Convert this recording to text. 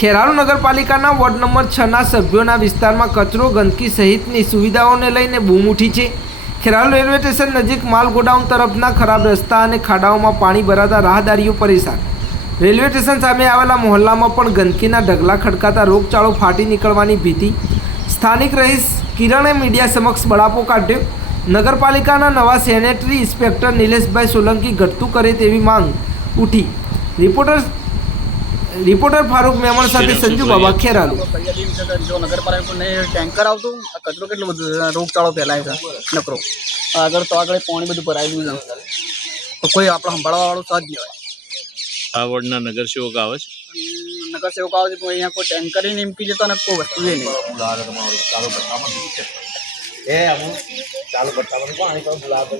ખેરાલુ નગરપાલિકાના ward number 6ના સભ્યોના વિસ્તારમાં કચરો, ગંદકી સહિતની સુવિધાઓને લઈને બૂમ ઉઠી છે। ખેરાલુ રેલવે સ્ટેશન નજીક માલ ગોડાઉન તરફના ખરાબ રસ્તા અને ખાડાઓમાં પાણી ભરાતા રાહદારીઓ પરેશાન। રેલવે સ્ટેશન સામે આવેલા મહોલ્લામાં પણ ગંદકીના ઢગલા ખડકાતા રોગચાળો ફાટી નીકળવાની ભીતિ। સ્થાનિક રહીશ કિરણે મીડિયા સમક્ષ બળાપો કાઢ્યો। નગરપાલિકાના નવા સેનેટરી ઇન્સ્પેક્ટર નિલેશભાઈ સોલંકી ઘટતું કરે તેવી માંગ ઉઠી। રિપોર્ટર ફારૂક મેમણ સાથે સંજુ બાબા, ખેરાલુ। જો નગરપાલિકા ટેન્કર આવતું આ કચરો કેટલો બધો રોગચાળો ફેલાય છે નકરો આગળ તો આગળ પાણી બધું ભરાયેલું છે તો કોઈ આપણે સંભાળવાવાળું સાથ નહીં હોય। આ વોર્ડના નગરસેવક આવે છે, નગરસેવક આવે છે પણ અહીંયા કોઈ ટેન્કર નહીં એમકી જતા ને કોઈ વસ્તુ નહીં। ચાલુ પટ્ટામાં પાણી બોલાવે